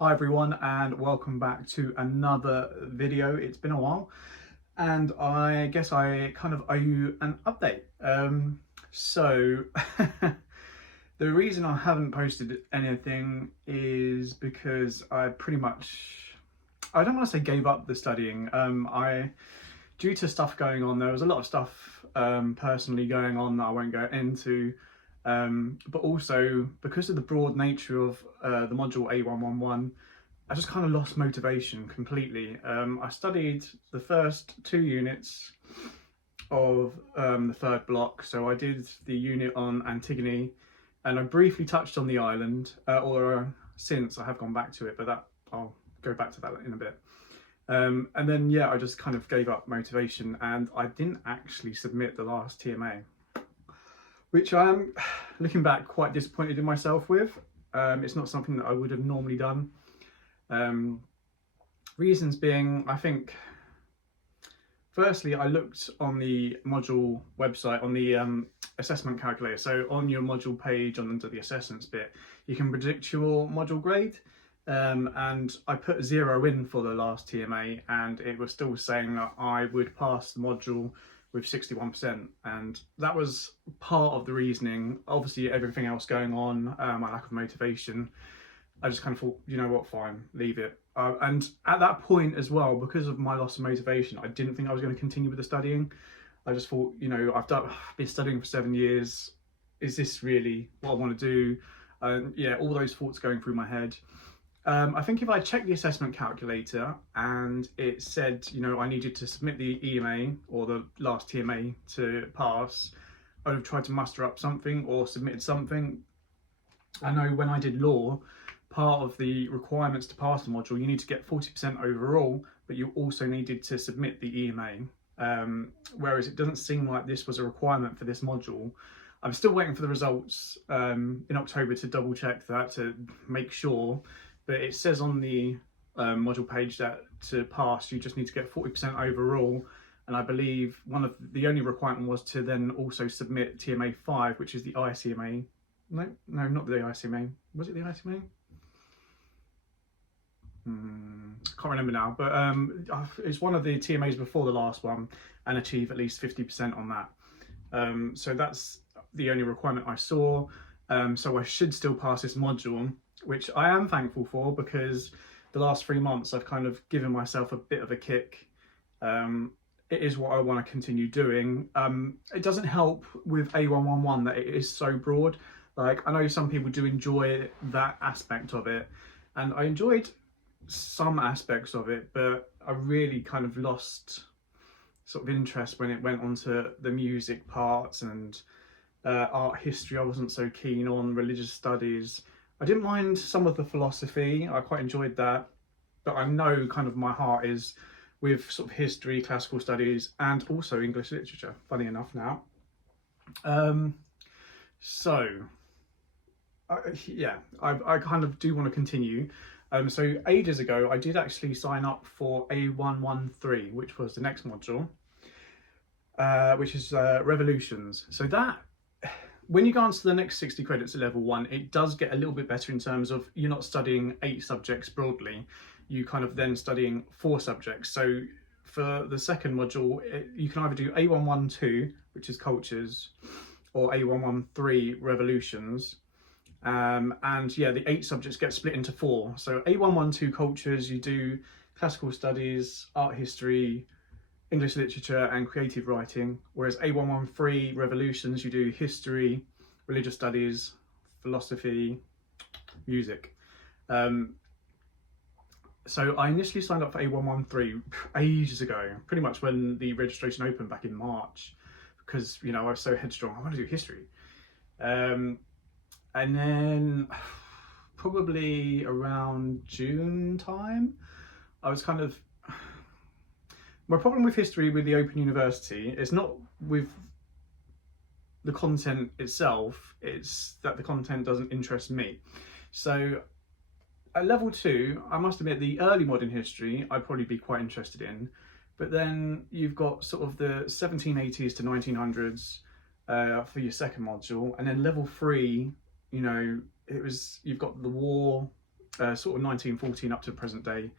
Hi everyone, and welcome back to another video. It's been a while and I guess I kind of owe you an update. So the reason I haven't posted anything is because I don't want to say gave up the studying. Due to stuff going on, there was a lot of stuff personally going on that I won't go into. But also because of the broad nature of the module A111, I just kind of lost motivation completely. I studied the first 2 units of the third block, so I did the unit on Antigone, and I briefly touched on the island, since I have gone back to it, but I'll go back to that in a bit. And then yeah, I just kind of gave up motivation, and I didn't actually submit the last TMA, which I am, looking back, quite disappointed in myself with. It's not something that I would have normally done. Reasons being, I think, firstly, I looked on the module website, on the assessment calculator. So on your module page, under the assessments bit, you can predict your module grade. And I put 0 in for the last TMA, and it was still saying that I would pass the module with 61%, and that was part of the reasoning. Obviously everything else going on, my lack of motivation, I just kind of thought, you know what, fine, leave it. And at that point as well, because of my loss of motivation, I didn't think I was going to continue with the studying. I just thought, you know, I've been studying for 7 years, is this really what I want to do? Yeah, all those thoughts going through my head. I think if I checked the assessment calculator and it said, you know, I needed to submit the EMA or the last TMA to pass, I would have tried to muster up something or submitted something. I know when I did law, part of the requirements to pass the module, you need to get 40% overall, but you also needed to submit the EMA. Whereas it doesn't seem like this was a requirement for this module. I'm still waiting for the results in October to double check that, to make sure. But it says on the module page that to pass, you just need to get 40% overall. And I believe the only requirement was to then also submit TMA 5, which is the ICMA. No, not the ICMA. Was it the ICMA? Can't remember now, but it's one of the TMAs before the last one, and achieve at least 50% on that. So that's the only requirement I saw. So I should still pass this module, which I am thankful for, because the last 3 months I've kind of given myself a bit of a kick. It is what I want to continue doing. It doesn't help with A111 that it is so broad. Like, I know some people do enjoy that aspect of it, and I enjoyed some aspects of it, but I really kind of lost sort of interest when it went on to the music parts, and art history I wasn't so keen on, religious studies. I didn't mind some of the philosophy, I quite enjoyed that, but I know kind of my heart is with sort of history, classical studies, and also English literature, funny enough now. I kind of do want to continue. So ages ago, I did actually sign up for A113, which was the next module, which is Revolutions. So that, when you go on to the next 60 credits at level 1, it does get a little bit better in terms of you're not studying 8 subjects broadly, you kind of then studying 4 subjects. So for the second module, you can either do A112, which is cultures, or A113, revolutions. And yeah, the 8 subjects get split into 4. So A112 cultures, you do classical studies, art history, English literature and creative writing, whereas A113 revolutions, you do history, religious studies, philosophy, music. So I initially signed up for A113 ages ago, pretty much when the registration opened back in March, because, you know, I was so headstrong, I want to do history. And then probably around June time, I was kind of, my problem with history with the Open University is not with the content itself, it's that the content doesn't interest me. So at level 2, I must admit the early modern history I'd probably be quite interested in, but then you've got sort of the 1780s to 1900s for your second module, and then level 3, you know, you've got the war, sort of 1914 up to the present day.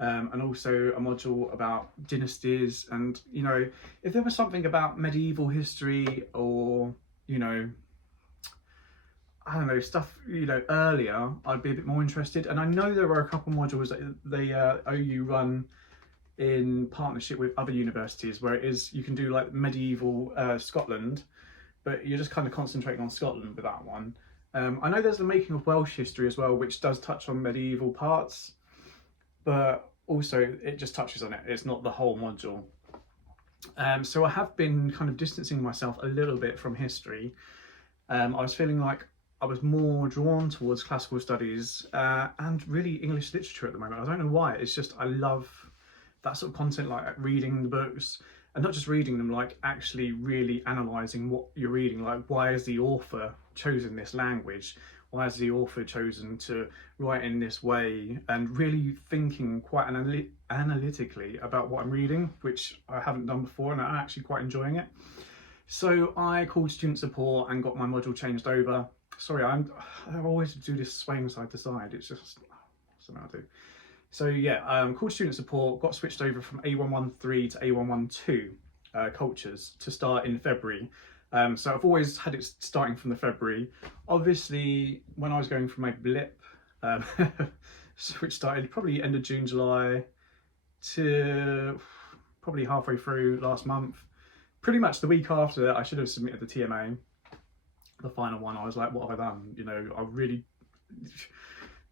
And also a module about dynasties, and you know, if there was something about medieval history, or you know, I don't know, stuff, you know, earlier, I'd be a bit more interested. And I know there are a couple modules that they OU run in partnership with other universities, where it is, you can do like medieval Scotland, but you're just kind of concentrating on Scotland with that one. I know there's the making of Welsh history as well, which does touch on medieval parts, but also it just touches on it. It's not the whole module. So I have been kind of distancing myself a little bit from history. I was feeling like I was more drawn towards classical studies and really English literature at the moment. I don't know why, it's just I love that sort of content, like reading the books, and not just reading them, like actually really analysing what you're reading. Like, why has the author chosen this language? Why has the author chosen to write in this way? And really thinking quite analytically about what I'm reading, which I haven't done before, and I'm actually quite enjoying it. So I called student support and got my module changed over. Sorry, I always do this swaying side to side. It's just something I do. So yeah, called student support, got switched over from A113 to A112 cultures to start in February. So I've always had it starting from the February. Obviously, when I was going through my blip, which started probably end of June, July, to probably halfway through last month, pretty much the week after that, I should have submitted the TMA, the final one. I was like, what have I done? You know, I really,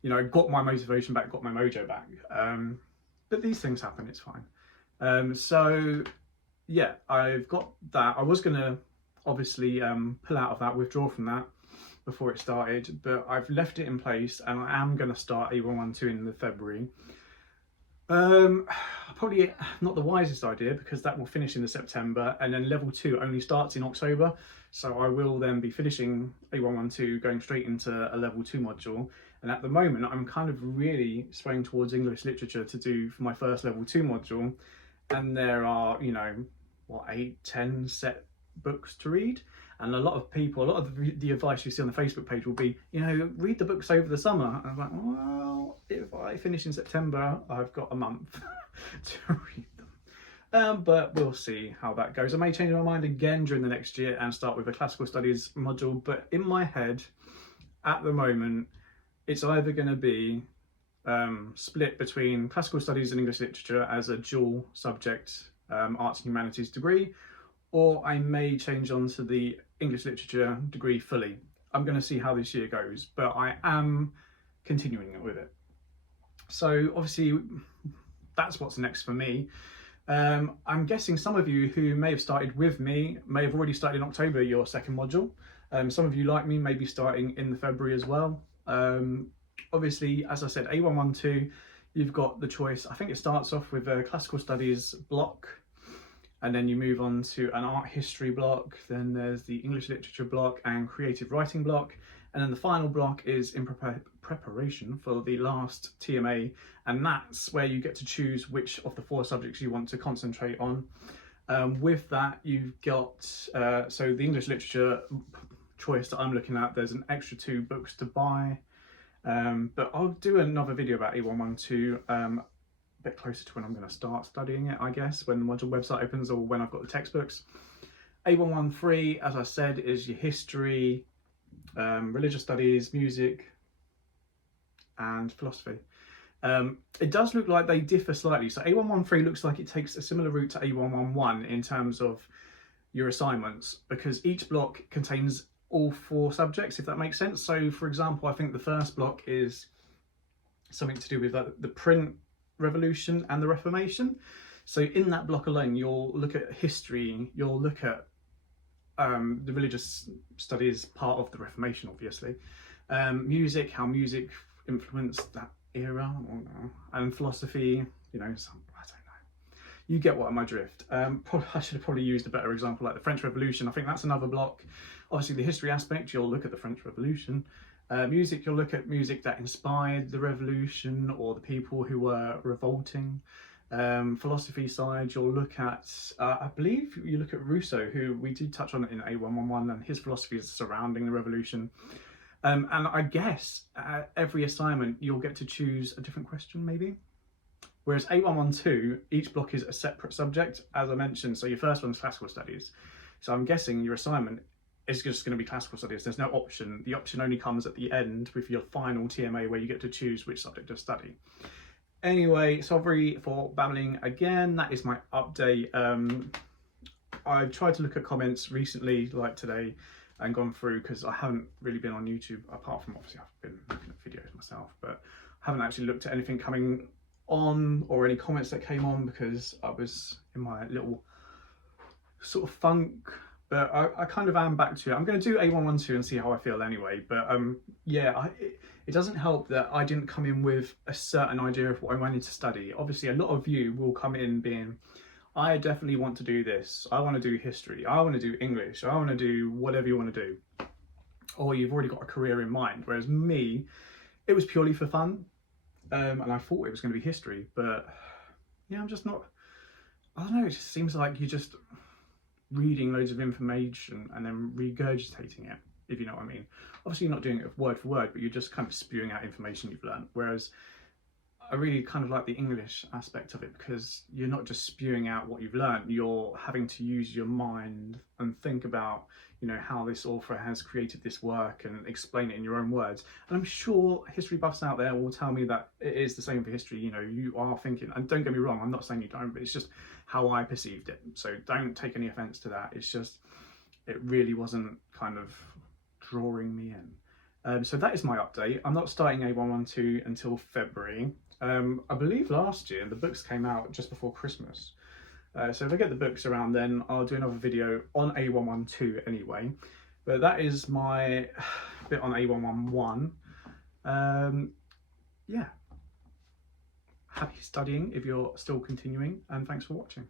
you know, got my motivation back, got my mojo back. But these things happen, it's fine. So yeah, I've got that. I was gonna obviously pull out of that, withdraw from that before it started, but I've left it in place, and I am going to start A112 in the February. Probably not the wisest idea, because that will finish in the September, and then level 2 only starts in October, so I will then be finishing A112, going straight into a level 2 module. And at the moment I'm kind of really swaying towards English literature to do for my first level 2 module, and there are, you know, what, 8-10 set books to read, and a lot of people, a lot of the advice you see on the Facebook page will be, you know, read the books over the summer. And I'm like, well, if I finish in September, I've got a month to read them. But we'll see how that goes. I may change my mind again during the next year and start with a classical studies module, but in my head at the moment it's either going to be split between classical studies and English literature as a dual subject arts and humanities degree, or I may change on to the English literature degree fully. I'm going to see how this year goes, but I am continuing with it. So obviously that's what's next for me. I'm guessing some of you who may have started with me may have already started in October your second module. Some of you, like me, may be starting in the February as well. Obviously, as I said, A112, you've got the choice. I think it starts off with a classical studies block, and then you move on to an art history block, then there's the English literature block and creative writing block, and then the final block is in preparation for the last TMA, and that's where you get to choose which of the 4 subjects you want to concentrate on. With that, you've got, so the English literature choice that I'm looking at, there's an extra 2 books to buy, but I'll do another video about A112, bit closer to when I'm going to start studying it, I guess, when the module website opens or when I've got the textbooks. A113, as I said, is your history, religious studies, music and philosophy. It does look like they differ slightly. So A113 looks like it takes a similar route to A111 in terms of your assignments, because each block contains all 4 subjects, if that makes sense. So for example, I think the first block is something to do with the print revolution and the Reformation. So in that block alone, you'll look at history, you'll look at the religious studies part of the Reformation, obviously, music, how music influenced that era, and philosophy, you know, I don't know. You get what my drift. I should have probably used a better example, like the French Revolution. I think that's another block. Obviously the history aspect, you'll look at the French Revolution. Music, you'll look at music that inspired the revolution or the people who were revolting. Philosophy side, you'll look at, I believe you look at Rousseau, who we did touch on it in A111, and his philosophy is surrounding the revolution. And I guess every assignment you'll get to choose a different question maybe. Whereas A112, each block is a separate subject, as I mentioned. So your first one's classical studies. So I'm guessing your assignment is just going to be classical studies. There's no option. The option only comes at the end with your final TMA where you get to choose which subject to study. Anyway, sorry for babbling again. That is my update. I've tried to look at comments recently, like today, and gone through, because I haven't really been on YouTube, apart from obviously I've been looking at videos myself, but I haven't actually looked at anything coming on or any comments that came on because I was in my little sort of funk. But I kind of am back to it. I'm going to do A112 and see how I feel anyway. But yeah, it doesn't help that I didn't come in with a certain idea of what I wanted to study. Obviously, a lot of you will come in being, I definitely want to do this. I want to do history. I want to do English. I want to do whatever you want to do. Or you've already got a career in mind. Whereas me, it was purely for fun. And I thought it was going to be history. But yeah, I'm just not, I don't know, it just seems like you're just reading loads of information and then regurgitating it, if you know what I mean. Obviously you're not doing it word for word, but you're just kind of spewing out information you've learned. Whereas I really kind of like the English aspect of it, because you're not just spewing out what you've learned, you're having to use your mind and think about, you know, how this author has created this work and explain it in your own words. And I'm sure history buffs out there will tell me that it is the same for history. You know, you are thinking, and don't get me wrong, I'm not saying you don't, but it's just how I perceived it. So don't take any offense to that. It's just, it really wasn't kind of drawing me in. So that is my update. I'm not starting A112 until February. I believe last year the books came out just before Christmas. So if I get the books around then, I'll do another video on A112 anyway. But that is my bit on A111. Yeah. Happy studying if you're still continuing, and thanks for watching.